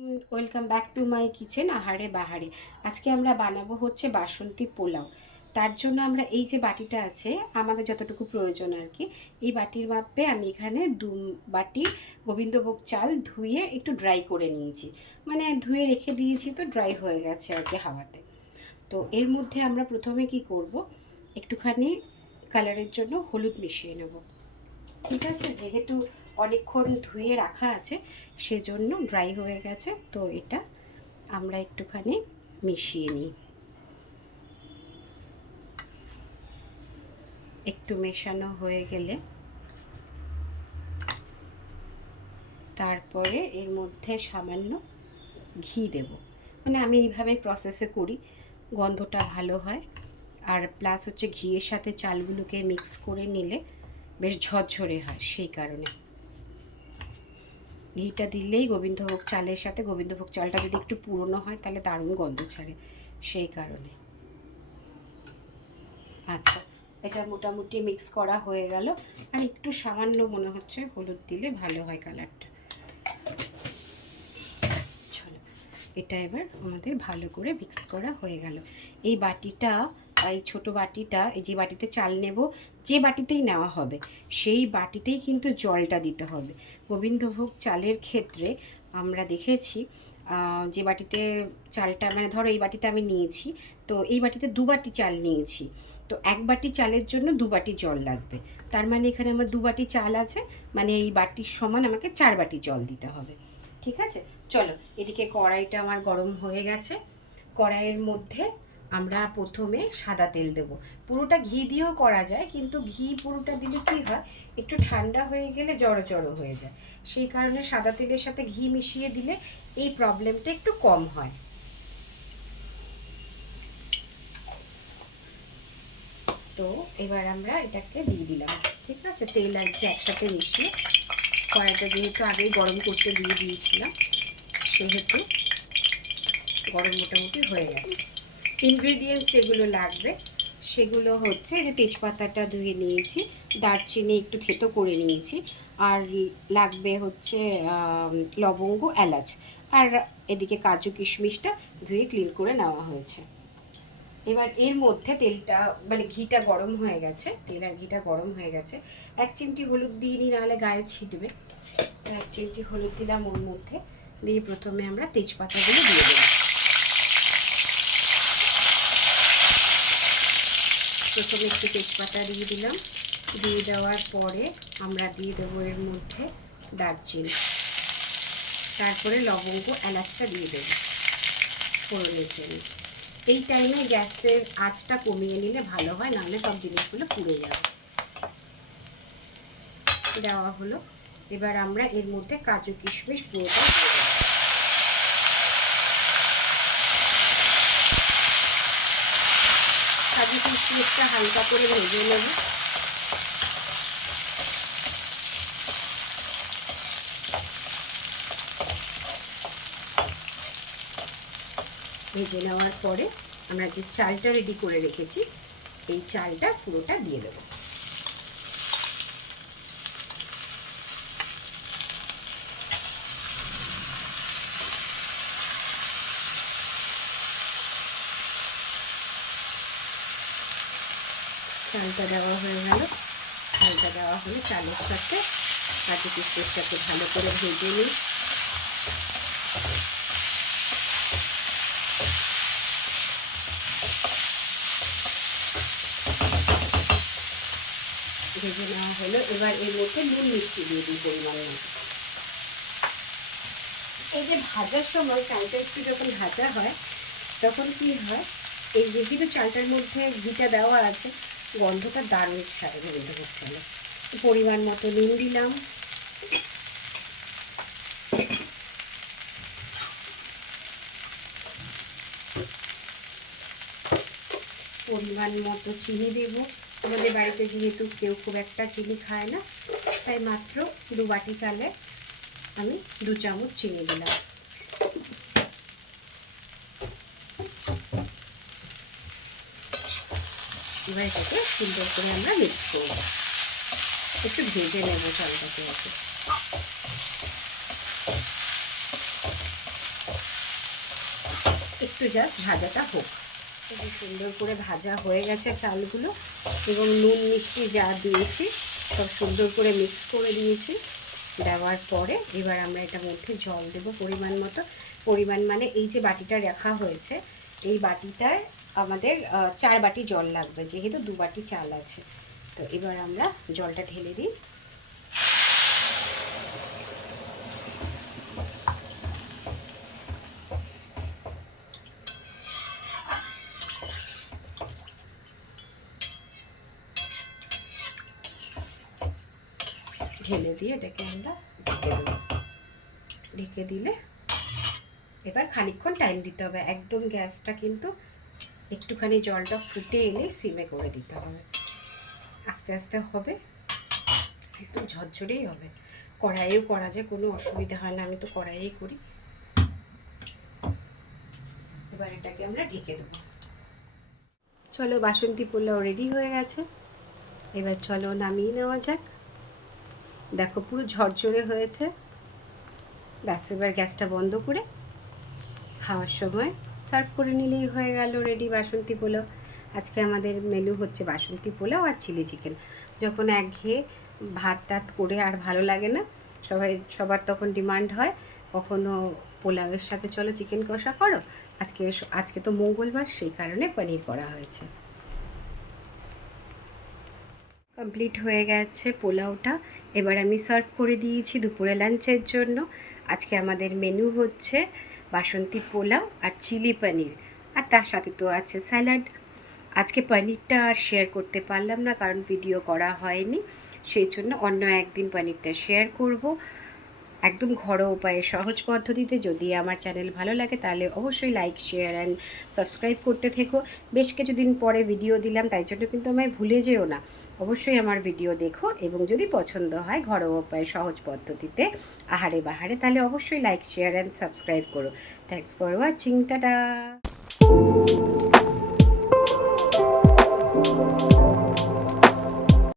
Welcome back to my kitchen আহারে বাহারে। আজকে আমরা বানাবো হচ্ছে বাসন্তী পোলাও। তার জন্য আমরা এই যে বাটিটা আছে, আমাদের যতটুকু প্রয়োজন আর কি, এই বাটির মাপে আমি এখানে 2 বাটি গোবিন্দভোগ চাল ধুয়ে একটু ড্রাই করে নিয়েছি। মানে ধুয়ে রেখে দিয়েছি, তো ড্রাই হয়ে গেছে আর কি হাওয়াতে। তো এর মধ্যে আমরা প্রথমে কি করব, একটুখানি কালারের জন্য হলুদ মিশিয়ে নেব। ঠিক আছে, যেহেতু অনেকক্ষণ ধুয়ে রাখা আছে সেজন্য ড্রাই হয়ে গেছে, তো এটা আমরা একটুখানি মিশিয়ে নিই। একটু মেশানো হয়ে গেলে তারপরে এর মধ্যে সামান্য ঘি দেব। মানে আমি এইভাবে প্রসেসে করি, গন্ধটা ভালো হয়। আর প্লাস হচ্ছে ঘিয়ের সাথে চালগুলোকে মিক্স করে নিলে বেশ ঝরঝরে হয়, সেই কারণে ঘিটা দিলেই গোবিন্দভোগ চালের সাথে, গোবিন্দভোগ চালটা যদি একটু পুরনো হয় তাহলে দারুণ গন্ধ ছাড়ে, সেই কারণে। আচ্ছা, এটা মোটামুটি মিক্স করা হয়ে গেল। আর একটু সামান্য মনে হচ্ছে হলুদ দিলে ভালো হয় কালারটা। চলো, এটা এবার আমাদের ভালো করে মিক্স করা হয়ে গেল। এই বাটিটা, এই ছোটো বাটিটা, এই যে বাটিতে চাল নেব, যে বাটিতেই নেওয়া হবে সেই বাটিতেই কিন্তু জলটা দিতে হবে। গোবিন্দভোগ চালের ক্ষেত্রে আমরা দেখেছি, যে বাটিতে চালটা, মানে ধরো এই বাটিতে আমি নিয়েছি, তো এই বাটিতে 2 বাটি চাল নিয়েছি, তো 1 বাটি চালের জন্য 2 বাটি জল লাগবে। তার মানে এখানে আমার 2 বাটি চাল আছে, মানে এই বাটির সমান আমাকে 4 বাটি জল দিতে হবে। ঠিক আছে, চলো এদিকে কড়াইটা আমার গরম হয়ে গেছে। কড়াইয়ের মধ্যে আমরা প্রথমে সাদা তেল দেব। পুরোটা ঘি দিয়েও করা যায়, কিন্তু ঘি পুরোটা দিলে কি হয়, একটু ঠান্ডা হয়ে গেলে জড়ো জড়ো হয়ে যায়, সেই কারণে সাদা তেলের সাথে ঘি মিশিয়ে দিলে এই প্রবলেমটা একটু কম হয়। তো এবার আমরা এটাকে দিয়ে দিলাম। ঠিক আছে, তেল আর ঘি একসাথে মিশিয়ে, কড়াইটা যেহেতু আগেই গরম করতে দিয়ে দিয়েছিলাম সেহেতু গরম মোটামুটি হয়ে গেছে। ইনগ্রেডিয়েন্টস যেগুলো লাগবে সেগুলো হচ্ছে, যে তেজপাতাটা ধুয়ে নিয়েছি, দারচিনি একটু থেতো করে নিয়েছি, আর লাগবে হচ্ছে লবঙ্গ, এলাচ, আর এদিকে কাজু কিশমিশটা ধুয়ে ক্লিন করে নেওয়া হয়েছে। এবার এর মধ্যে তেলটা, মানে ঘিটা গরম হয়ে গেছে, তেল আর ঘিটা গরম হয়ে গেছে। 1 চিমটি হলুদ দিয়ে নিই, নাহলে গায়ে ছিটবে। 1 চিমটি হলুদ দিলাম ওর মধ্যে, দিয়ে প্রথমে আমরা তেজপাতাগুলো দিয়ে দেবো। প্রথমে একটু তেজপাতা দিয়ে দিলাম, দিয়ে দেওয়ার পরে আমরা দিয়ে দেবো এর মধ্যে দারচিনি, তারপরে লবঙ্গ, এলাচটা দিয়ে দেবো ফোড়নের জন্য। এই টাইমে গ্যাসের আঁচটা কমিয়ে নিলে ভালো হয়, নাহলে সব জিনিসগুলো পুড়ে যাবে। দেওয়া হলো, এবার আমরা এর মধ্যে কাজু কিশমিশ পুরোটা দিয়ে দেবো। কাজু কিশমিশটা হালকা করে ভেজে নেব। ভেজে নেওয়ার পরে আমরা যে চালটা রেডি করে রেখেছি, এই চালটা পুরোটা দিয়ে দেবো। চালটা দেওয়া হয়ে গেল। চালটা দেওয়া হলে চালের সাথে কাজু কিশমিশটাকে ভালো করে ভেজে নিই। ভেজে নেওয়া হলো, এবার এর মধ্যে নুন মিষ্টি দিয়ে দিই পরিমাণ মতো। এই যে ভাজার সময় চালটা একটু যখন ভাজা হয়, তখন কি হয়, এই যেহেতু চালটার মধ্যে ঘিটা দেওয়া আছে, গন্ধটা দারুণ ছাড়ে গোবিন্দভোগ চালে। পরিমাণ মতো নুন দিলাম, পরিমাণ মতো চিনি দেব। আমাদের বাড়িতে যেহেতু কেউ খুব একটা চিনি খায় না, তাই মাত্র 2 বাটি চালে আমি 2 চামচ চিনি দিলাম। এবার এটাকে সুন্দর করে আমরা মিক্স করব, একটু ভেজে নেব চালটাকে। একটু জাস্ট ভাজাটা হোক। খুব সুন্দর করে ভাজা হয়ে গেছে চালগুলো, এবং নুন মিষ্টি যা দিয়েছি সব সুন্দর করে মিক্স করে দিয়েছি। দেওয়ার পরে এবার আমরা এটার মধ্যে জল দেব পরিমাণ মতো। পরিমাণ মানে এই যে বাটিটা রাখা হয়েছে, এই বাটিটায় আমাদের 4 বাটি জল লাগবে, যেহেতু 2 বাটি চাল আছে। তো এবার আমরা জলটা ঢেলে দিই। ঢেলে দিয়ে এটাকে আমরা ঢেকে দেবো। ঢেকে দিলে এবার খানিকক্ষণ টাইম দিতে হবে। একদম গ্যাসটা কিন্তু একটুখানি জলটা ফুটে এলে সিমে করে দিতে হবে। আস্তে আস্তে হবে, একদম ঝরঝরেই হবে। কড়াইয়েও করা যায়, কোনো অসুবিধা হয় না, আমি তো কড়াইয়েই করি। এবার এটাকে আমরা ঢেকে দেবো। চলো, বাসন্তী পোলাও রেডি হয়ে গেছে। এবার চলো নামিয়ে নেওয়া যাক। দেখো পুরো ঝরঝরে হয়েছে। ব্যাস, এবার গ্যাসটা বন্ধ করে খাওয়ার সময় সার্ভ করে নিলেই হয়ে গেল রেডি বাসন্তী পোলাও। আজকে আমাদের মেনু হচ্ছে বাসন্তী পোলাও আর চিলি চিকেন। যখন একঘেয়ে ভাত টাত করে আর ভালো লাগে না, সবার তখন ডিমান্ড হয় কখনো পোলাওয়ের সাথে চলো চিকেন কষা করো। আজকে তো মঙ্গলবার, সেই কারণে পনির করা হয়েছে। কমপ্লিট হয়ে গেছে পোলাওটা। এবার আমি সার্ভ করে দিয়েছি দুপুরে লাঞ্চের জন্য। আজকে আমাদের মেনু হচ্ছে বাসন্তী পোলাও আর চিলি পনির, আর তার সাথে তো আছে স্যালাড। আজকে পনিরটা আর শেয়ার করতে পারলাম না, কারণ ভিডিও করা হয়নি। সেই জন্য অন্য একদিন পনিরটা শেয়ার করব একদম ঘরোয়া উপায়ে, সহজ পদ্ধতিতে। যদি আমার চ্যানেল ভালো লাগে তাহলে অবশ্যই লাইক, শেয়ার অ্যান্ড সাবস্ক্রাইব করতে থেকো। বেশ কিছুদিন পরে ভিডিও দিলাম, তাই জন্য কিন্তু আমায় ভুলে যেও না। অবশ্যই আমার ভিডিও দেখো, এবং যদি পছন্দ হয় ঘরোয়া উপায়ে সহজ পদ্ধতিতে আহারে বাহারে, তাহলে অবশ্যই লাইক, শেয়ার অ্যান্ড সাবস্ক্রাইব করো। Thanks for watching, tata.